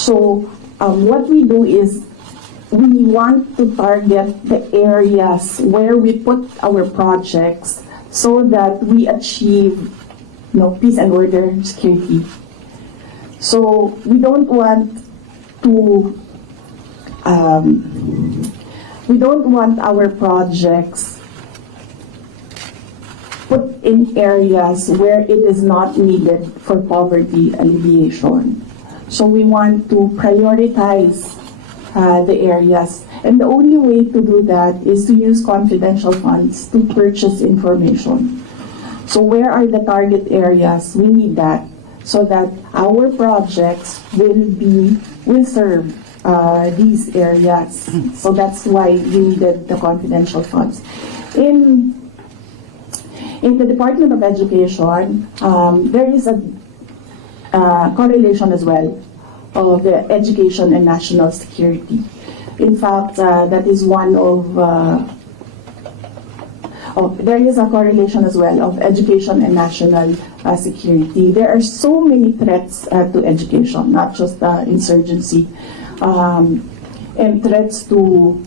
So what we do is we want to target the areas where we put our projects so that we achieve peace and order, security. So we don't want to our projects put in areas where it is not needed for poverty alleviation. So we want to prioritize the areas. And the only way to do that is to use confidential funds to purchase information. So where are the target areas? We need that so that our projects will serve these areas. So that's why we needed the confidential funds. In the Department of Education, there is a correlation as well of the education and national security. In fact, that is one of there is a correlation as well of education and national security. There are so many threats to education, not just insurgency, and threats to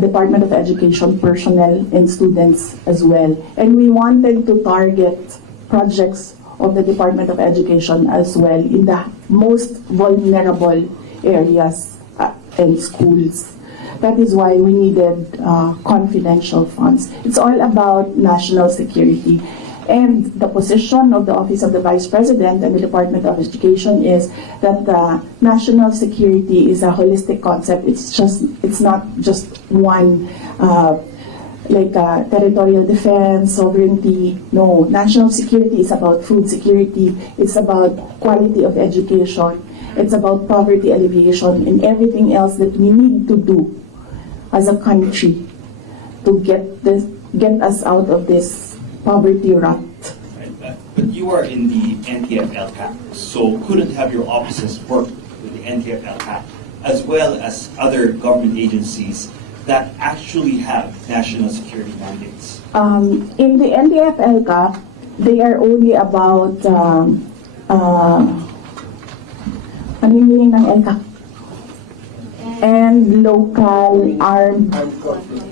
Department of Education personnel and students as well. And we wanted to target projects of the Department of Education as well in the most vulnerable areas and schools. That is why we needed confidential funds. It's all about national security. And the position of the Office of the Vice President and the Department of Education is that national security is a holistic concept. It's not just one, territorial defense, sovereignty. No, national security is about food security. It's about quality of education. It's about poverty alleviation and everything else that we need to do as a country to get us out of this poverty rut. Right, but you are in the NTF-LCAC, so couldn't have your offices work with the NTF-LCAC as well as other government agencies that actually have national security mandates? In the NTF-LCAC, they are only about ano yung meaning ng LCAC? And local armed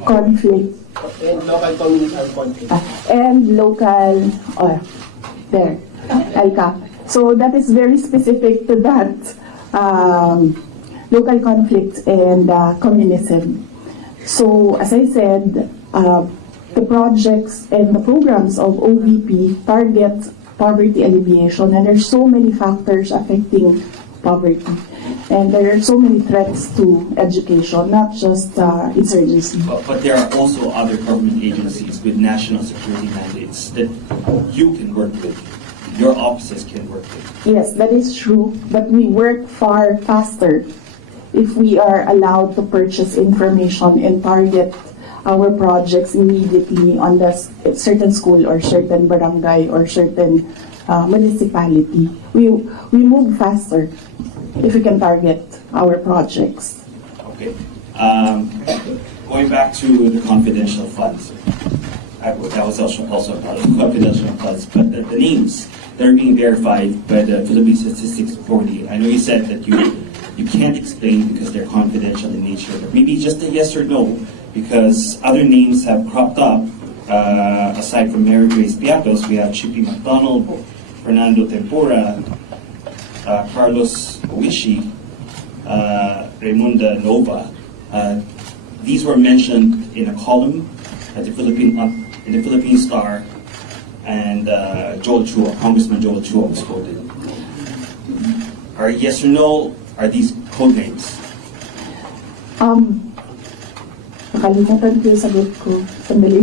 conflict. And local community armed conflict. And local, LCAC. So that is very specific to that local conflict and communism. So as I said, the projects and the programs of OVP target poverty alleviation, and there's so many factors affecting poverty. And there are so many threats to education, not just insurgency. But there are also other government agencies with national security mandates that you can work with, your offices can work with. Yes, that is true, but we work far faster if we are allowed to purchase information and target our projects immediately on the certain school or certain barangay or certain municipality. We move faster if we can target our projects. Okay. Going back to the confidential funds, that was also part of the confidential funds, but the names that are being verified by the Philippine Statistics Authority, I know you said that you can't explain because they're confidential in nature, but maybe just a yes or no, because other names have cropped up. Aside from Mary Grace Piatos, we have Chippy McDonald, Fernando Tempura, Carlos Owishi, Raymunda Nova. These were mentioned in a column at the Philippine Star, and Joel Chua, Congressman Joel Chua was quoted. Are yes or no, are these code names? Nakalimutan ko yung sagot ko. Sandali.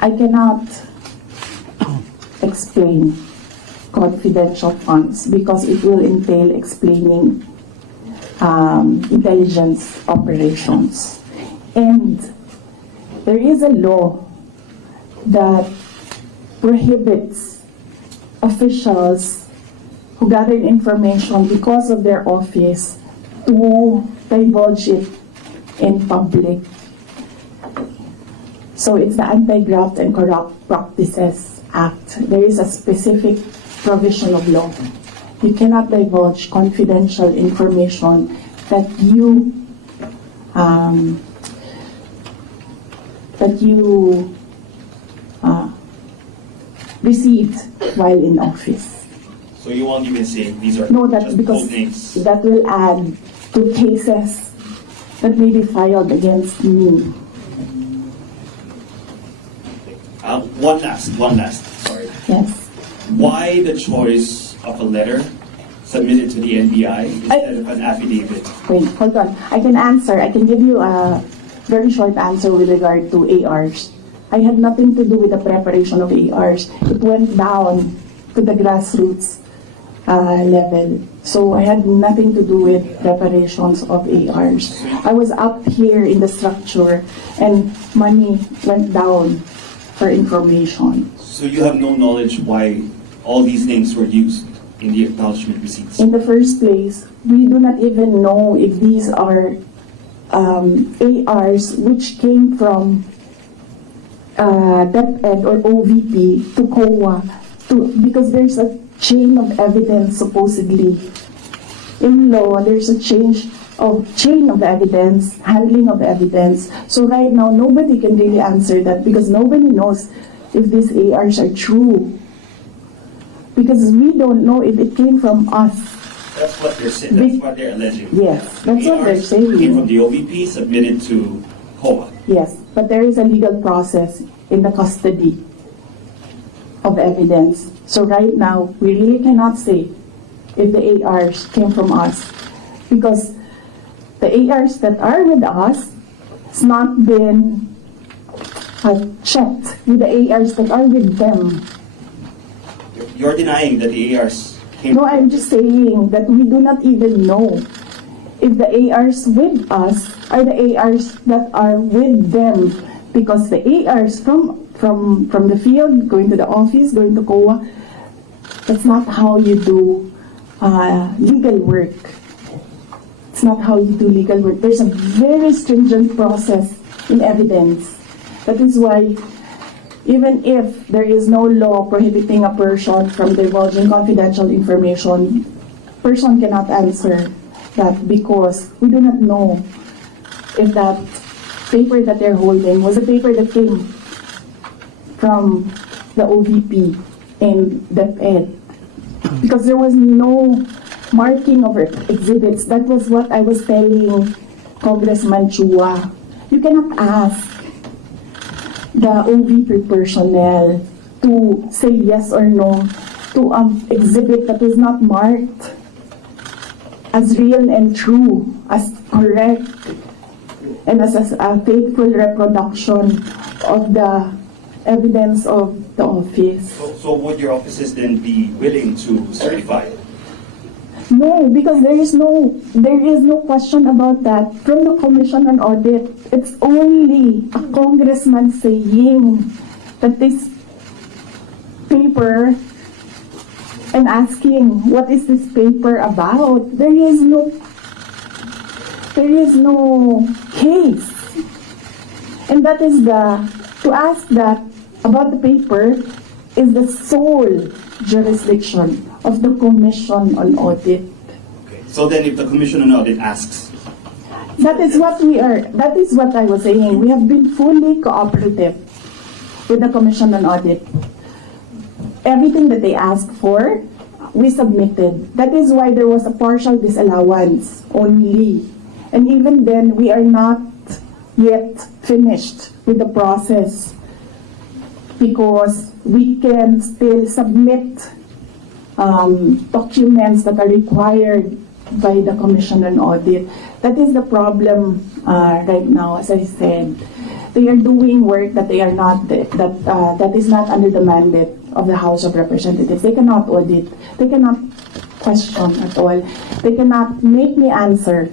I cannot explain confidential funds because it will entail explaining intelligence operations. And there is a law that prohibits officials who gather information because of their office to divulge it in public. So it's the Anti-Graft and Corrupt Practices Act. There is a specific provision of law. You cannot divulge confidential information that you received while in office. So you won't even say these are No, that's just because code names. that will add to cases that may be filed against me. One last, sorry. Yes. Why the choice of a letter submitted to the NBI instead of an affidavit? Wait, hold on. I can answer. I can give you a very short answer with regard to ARs. I had nothing to do with the preparation of ARs. It went down to the grassroots level. So I had nothing to do with preparations of ARs. I was up here in the structure and money went down for information. So you have no knowledge why all these names were used in the acknowledgement receipts? In the first place, we do not even know if these are ARs which came from DepEd or OVP to COA, because there's a chain of evidence supposedly. In law, there's a chain of evidence, handling of evidence. So right now, nobody can really answer that because nobody knows if these ARs are true. Because we don't know if it came from us. That's what they're saying. That's what they're alleging. Yes, that's what they're saying. Came from the OVP, submitted to COA. Yes, but there is a legal process in the custody of evidence. So right now, we really cannot say if the ARs came from us because the ARs that are with us has not been checked with the ARs that are with them. You're denying that the ARs came No, I'm just saying that we do not even know if the ARs with us are the ARs that are with them, because the ARs from the field, going to the office, going to COA, that's not how you do legal work. It's not how you do legal work. There's a very stringent process in evidence. That is why even if there is no law prohibiting a person from divulging confidential information, person cannot answer that because we do not know if that paper that they're holding was a paper that came from the OVP and DepEd. Because there was no marking of exhibits. That was what I was telling Congressman Chua. You cannot ask the OVP personnel to say yes or no to an exhibit that is not marked as real and true, as correct, and as a faithful reproduction of the evidence of the office. So would your offices then be willing to certify it? No, because there is no question about that. From the Commission on Audit, it's only a congressman saying that this paper and asking what is this paper about. There is no case. And that is to ask that about the paper is the sole jurisdiction of the Commission on Audit. Okay. So then if the Commission on Audit asks, That is what I was saying. We have been fully cooperative with the Commission on Audit. Everything that they asked for, we submitted. That is why there was a partial disallowance only. And even then, we are not yet finished with the process because we can still submit documents that are required by the Commission on Audit. That is the problem right now. As I said, they are doing work that they are not that is not under the mandate of the House of Representatives. They cannot audit. They cannot question at all. They cannot make me answer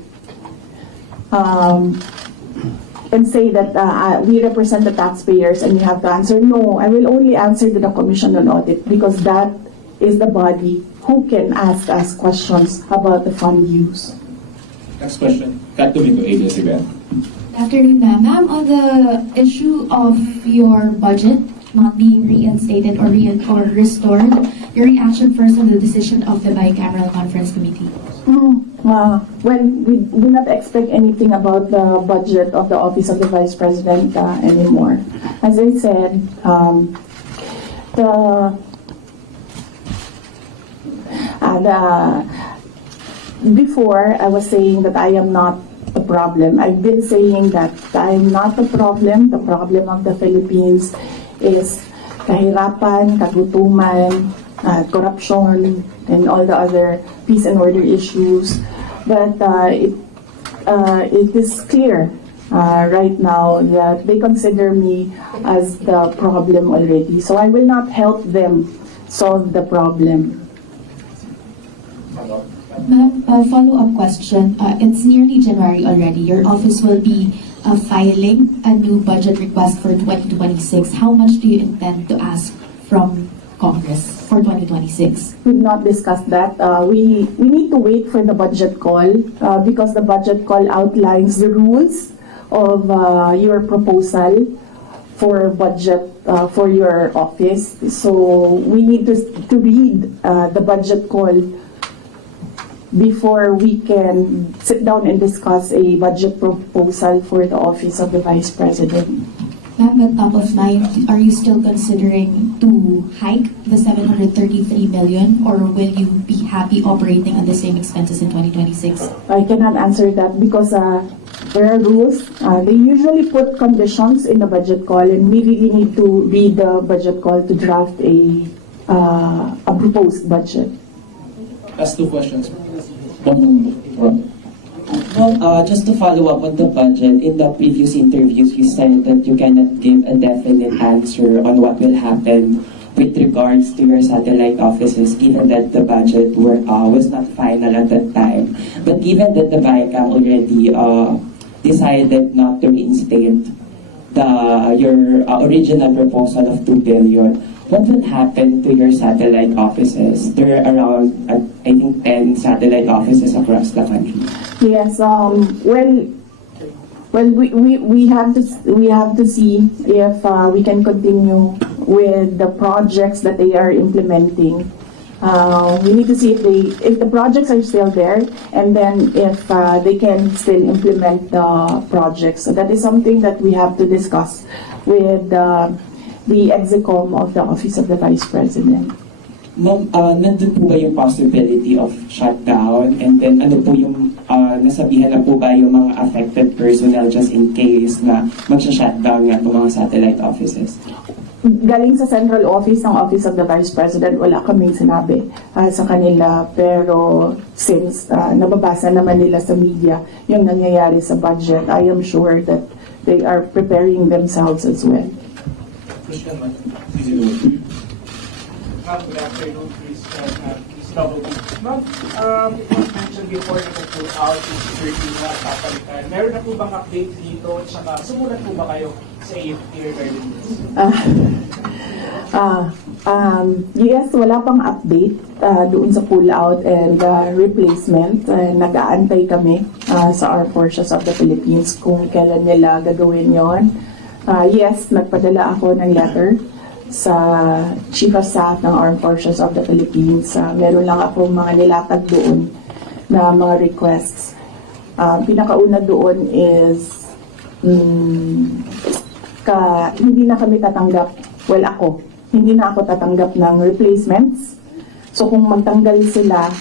and say that we represent the taxpayers and you have to answer. No, I will only answer to the Commission on Audit because that is the body who can ask us questions about the fund use. Next question. Cut to me to abs-cbn. Good afternoon, ma'am. Ma'am, on the issue of your budget, not being reinstated or restored. Your reaction first on the decision of the bicameral conference committee. Well, we do not expect anything about the budget of the Office of the Vice President anymore. As I said, before I was saying that I am not a problem. I've been saying that I am not a problem. The problem of the Philippines is kahirapan, kagutuman, corruption, and all the other peace and order issues. But it is clear right now that they consider me as the problem already. So I will not help them solve the problem. Ma'am, a follow-up question. It's nearly January already. Your office will be filing a new budget request for 2026. How much do you intend to ask from Congress for 2026? We've not discussed that. We need to wait for the budget call because the budget call outlines the rules of your proposal for budget for your office. So we need to read the budget call before we can sit down and discuss a budget proposal for the Office of the Vice President. Ma'am, at top of mind, are you still considering to hike the 733 million, or will you be happy operating on the same expenses in 2026? I cannot answer that because there are rules. They usually put conditions in the budget call, and we really need to read the budget call to draft a proposed budget. Last two questions. Well, just to follow up on the budget, in the previous interviews, you said that you cannot give a definite answer on what will happen with regards to your satellite offices, given that the budget was not final at that time. But given that the BICAM already decided not to reinstate your original proposal of 2 billion, what would happen to your satellite offices? There are around, I think, 10 satellite offices across the country. Yes. We have to see if we can continue with the projects that they are implementing. We need to see if the projects are still there, and then if they can still implement the projects. So that is something that we have to discuss with the execom of the Office of the Vice President. Ma'am, nandun po ba yung possibility of shutdown? And then ano po yung nasabihan na po ba yung mga affected personnel just in case na magsha-shutdown nga po mga satellite offices? Galing sa central office ng Office of the Vice President, wala kaming sinabi sa kanila. Pero since nababasa naman nila sa media yung nangyayari sa budget, I am sure that they are preparing themselves as well. Question, ma'am. Easy to wait. Ma'am, good afternoon, please. Ma'am, it was mentioned before na kung pull out yung security na papalitan. Meron na po bang update dito? Tsaka sumulat po ba kayo sa AFP regarding this? Yes, wala pang update doon sa pull out and replacement. Nag-aantay kami sa Armed Forces of the Philippines kung kailan nila gagawin yon. Yes, nagpadala ako ng letter sa Chief of Staff ng Armed Forces of the Philippines. Meron lang akong mga nilatag doon na mga requests. Pinakauna doon is hindi na kami tatanggap, hindi na ako tatanggap ng replacements. So kung magtanggal sila,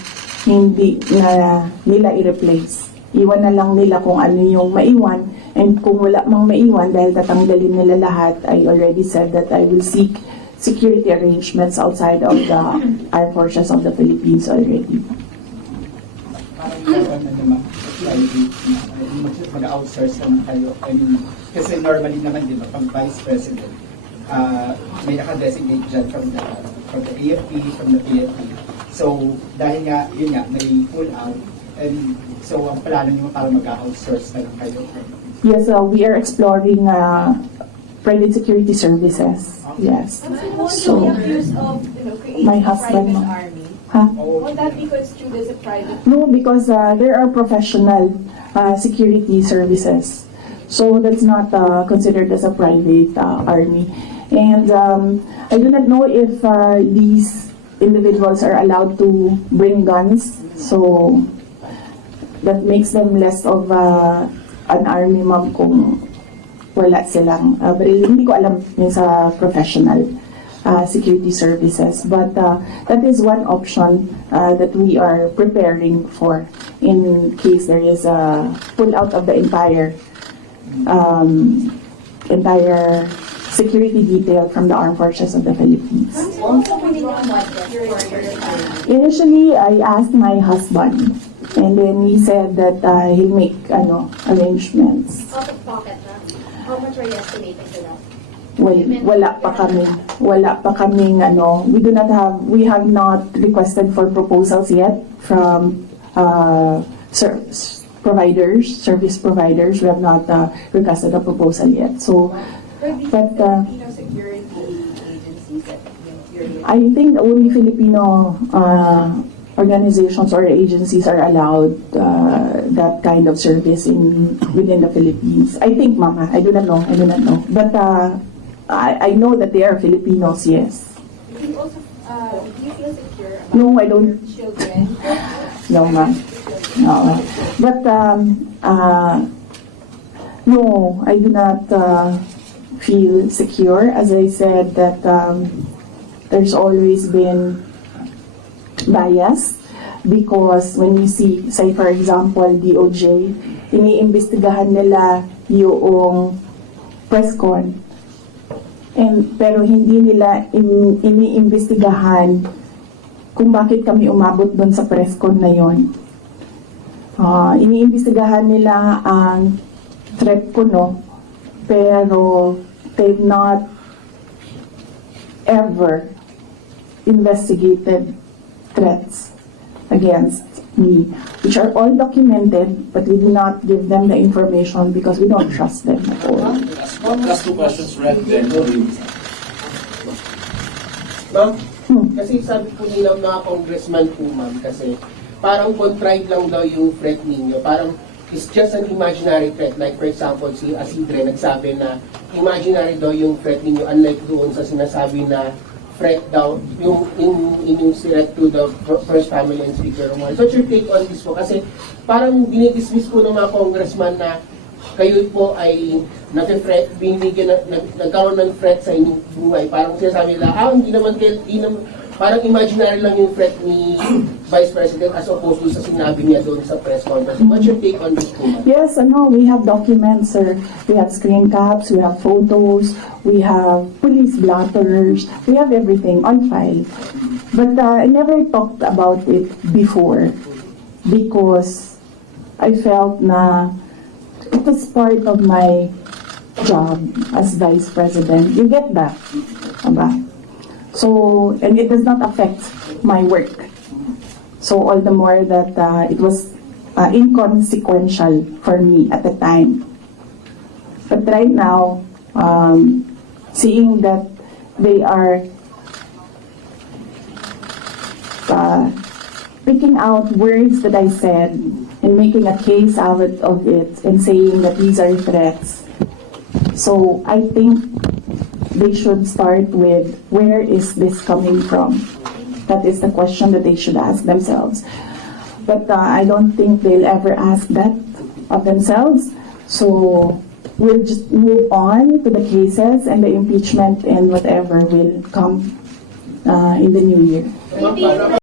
hindi na nila i-replace. Iwan na lang nila kung ano yung maiwan. And kung wala mang maiwan dahil tatanggalin nila lahat, I already said that I will seek security arrangements outside of the Armed Forces of the Philippines already. Parang gagawin na naman mag-outsource naman kayo. I mean, kasi normally naman, di ba, pang Vice President, may naka-designate dyan from the AFP, from the PFP. So, dahil nga, yun nga, may pull out, and so ang plano nyo para mag-outsource na lang kayo. Yes, we are exploring private security services. Yes. So, my husband. Army. Huh? Would that be construed as a private? No, because there are professional security services. So that's not considered as a private army. And I do not know if these individuals are allowed to bring guns, so that makes them less of an army mob kung wala silang, but hindi ko alam yung sa professional security services. But that is one option that we are preparing for in case there is a pull out of the entire security detail from the Armed Forces of the Philippines. Initially, I asked my husband, and then he said that he'll make arrangements. Out of pocket, huh? How much are you estimating for that? Well, wala pa kaming we have not requested for proposals yet from service providers. We have not requested a proposal yet. So, but Filipino security agencies that you're I think only Filipino organizations or agencies are allowed that kind of service within the Philippines. I think, Mama. I do not know. But I know that they are Filipinos. Yes. Do you also do you feel secure about No, I don't. your children? No, ma'am. No. But no, I do not feel secure. As I said, that there's always been bias because when you see, say for example, DOJ, iniimbestigahan nila yung press con, pero hindi nila iniimbestigahan kung bakit kami umabot doon sa press con na yon. Iniimbestigahan nila ang threat ko, no, pero they've not ever investigated threats against me, which are all documented, but we do not give them the information because we don't trust them at all. Last two questions, Red, then Ma'am, kasi sabi po nila mga congressman po, ma'am, kasi parang contrived lang daw yung threat ninyo. Parang it's just an imaginary threat. Like for example, si Asidre nagsabi na imaginary daw yung threat ninyo, unlike doon sa sinasabi na threat daw, yung inyong threat to the First Family and Speaker Romualdez. So what's your take on this po? Kasi parang dinidismiss po ng mga congressman na kayo po ay nagkaroon ng threat sa inyong buhay. Parang sinasabi nila, parang imaginary lang yung threat ni Vice President as opposed to sa sinabi niya doon sa press conference. What's your take on this po? Yes, we have documents, sir. We have screen caps, we have photos, we have police blotters, we have everything on file. But I never talked about it before because I felt na it was part of my job as Vice President. You get that, diba? So, and it does not affect my work. So all the more that it was inconsequential for me at the time. But right now, seeing that they are picking out words that I said and making a case out of it and saying that these are threats. So I think they should start with, where is this coming from? That is the question that they should ask themselves. But I don't think they'll ever ask that of themselves. So we'll just move on to the cases and the impeachment and whatever will come in the new year.